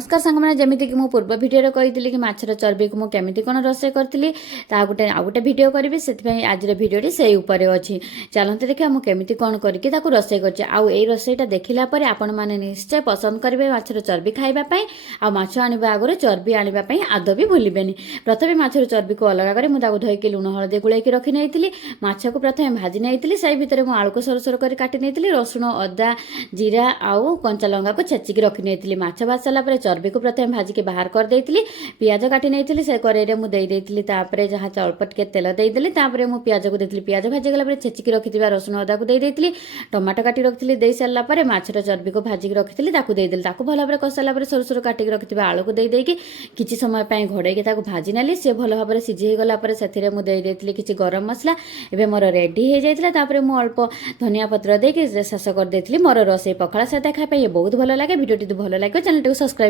नमस्कार सांग मैंने जमीती कि पूर्व भिडियो कही कि माछर चर्बी को मुझे कौन रोसे करी गोटे आउ गोटे भिड करी से आज भिडियोटी से उपर अच्छी चलते देखिए मुझे कौन करके रोसे कर रोसईटा देखला आपण मैंने निश्चय पसंद करेंगे माछर चर्बी खावाई आछ आने आगुरी चर्बी आने आद भी भूलें प्रथम माछर चर्बी को अलग कर मुझे धोईकी लुण हलदी गोल रखी नहीं माछ को प्रथम भाजी नहीं से भितर मुझे आलू को सर सर कर काटी नहीं रसुण अदा जीरा आउ कंचा लंका को छेचिकी रखी नहीं माछ भाज सारापर चर्बी को प्रथम भाजिकी बाहर कर देती पियाज काटी नहीं से कड़े मुझे जहाँ अल्प टे तेल देदेली मुझे पियाज को देती पियाज भाजीगला छेचिकी रखी रसुण अदा को देती टमाटो काटी रखी दे सारापर माछर चर्बी को भाजिकी रखी देदेली भल भाव कषाला सर सर काटिक रखी आलू को देदेकी किसी समय घोड़े भाजी नेली सी भल भाव सीझीगला से मुझे किसी गरम मसला एवं मोर रेडी हो जाता मुझे अल्प धनिया पत्र देकी शेष कर देती मोर रोसे पखाला सहित खाई बहुत भल लगे भिडियोटी भल लगे चैनल को सब्सक्राइब